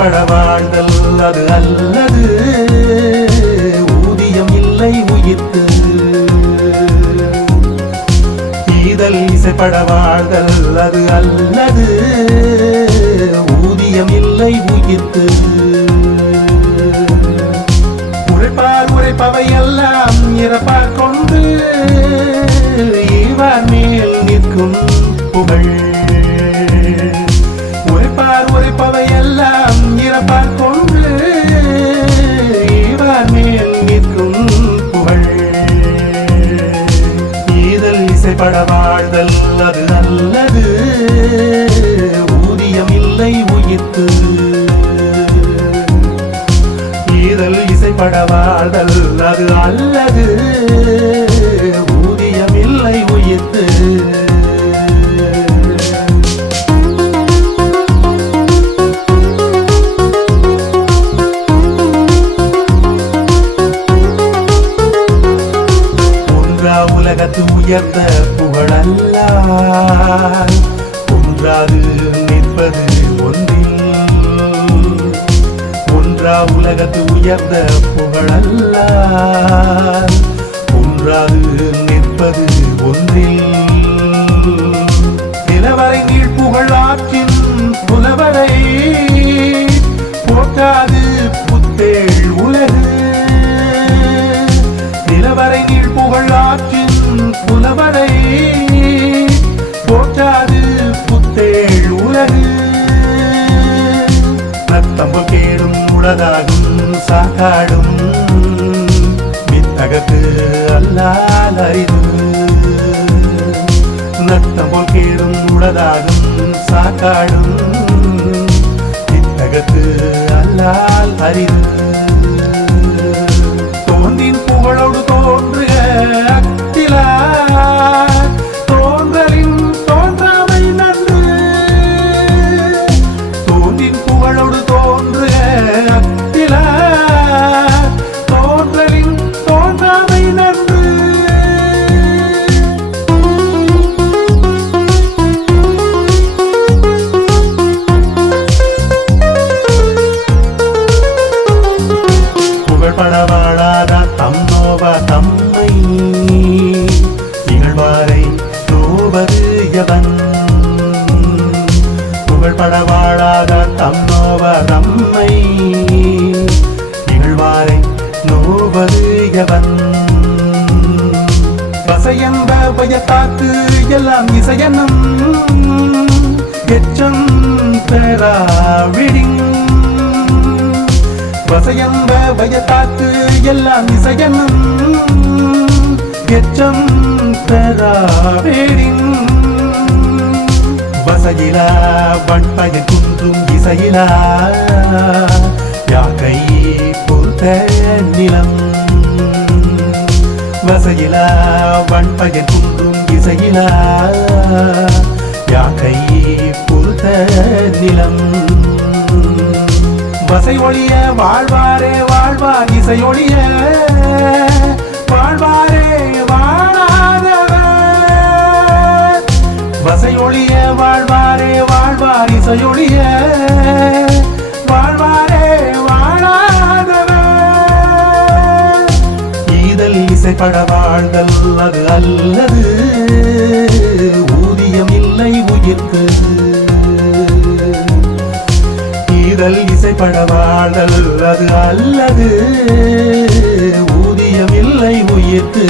இசைப்பட வாழ்தல் அது அல்லது ஊதியம் இல்லை உயிர்த்து. ஈதல் இசைப்பட வாழ்தல் அது அல்லது ஊதியம் இல்லை உயிர்த்து. உழைப்பார் உழைப்பவை எல்லாம் இறப்பார் கொண்டு ஈவார் மேல் நிற்கும் புகழ். உழைப்பார் உழைப்பவை எல்லாம் இறப்பார் கொண்டு ஈவார் மேல் நிற்கும் புகழ். ஈதல் இசைப்பட வாழ்தல் அது அல்லது ஊதியம் இல்லை உயிர்த்து. ஈதல் இசைப்பட வாழ்தல் அது அல்லது ஊதியம் இல்லை உயிர்த்து. ஒன்றா உலகத்து உயர்ந்த புகழல்லால் ஒன்றாது நிற்பது ஒன்றில். ஒன்றா உலகத்து உயர்ந்த புகழல்லால் ஒன்றாது நிற்பது ஒன்றில். நிலவரை நீள் புகழ் ஆற்றின் புலவரை போற்றாது புத்தேள் உலகு. நிலவரை நீள் புகழ் ஆற்றின் புலவரை போற்றாது புத்தேள் உலகு. நத்தம்பு கேடும் உளதாகும் சாக்காடும் வித்தகத்து அல்லால் அரிது. நத்தம்பு கேடும் உளதாகும் சாக்காடும் வித்தகத்து அல்லால் அரிது. தோன்றின் புகழோடு தோன்றுக அத்திலா தோன்றலின் தோன்றாமை நன்று. தோன்றின் புகழோடு தோன்றுக அத்திலா தோன்றலின் தோன்றாமை நன்று. புகழ்பட வாழாத தம்மோவ தம்மை இகழ்வாரை நோவது எவன். புகழ்பட வாழாத தம்மோவ தம்மை இகழ்வாரை நோவது எவன். வசையென்ப பயத்தாக்கு எல்லாம் இசையனும் எச்சம் பெறாவிடின். வசையென்ப பயத்தாக்கு எல்லாம் இசையனும் எச்சம் பெறாவிடின். வசையிலா வன்பயன் குன்றும் இசையிலா யாக்கை பொறுத்த நிலம். வசையிலா வன்பயன் குன்றும் இசையிலா யாக்கை பொறுத்த நிலம். வசை ஒளிய வாழ்வாரே வாழ்வார் இசையொழிய வாழ்வாரே வாழாதவர். வசை ஒளிய வாழ்வாரே வாழ்வார் இசையொழிய வாழ்வாரே வாழாதவர். ஈதல் இசைப்பட வாழ்தல் அது அல்லது ஊதியம் இல்லை உயிர்த்து. ஈதல் இசைப்பட வாழ்தல் அது அல்லது ஊதியம் இல்லை உயிர்த்து.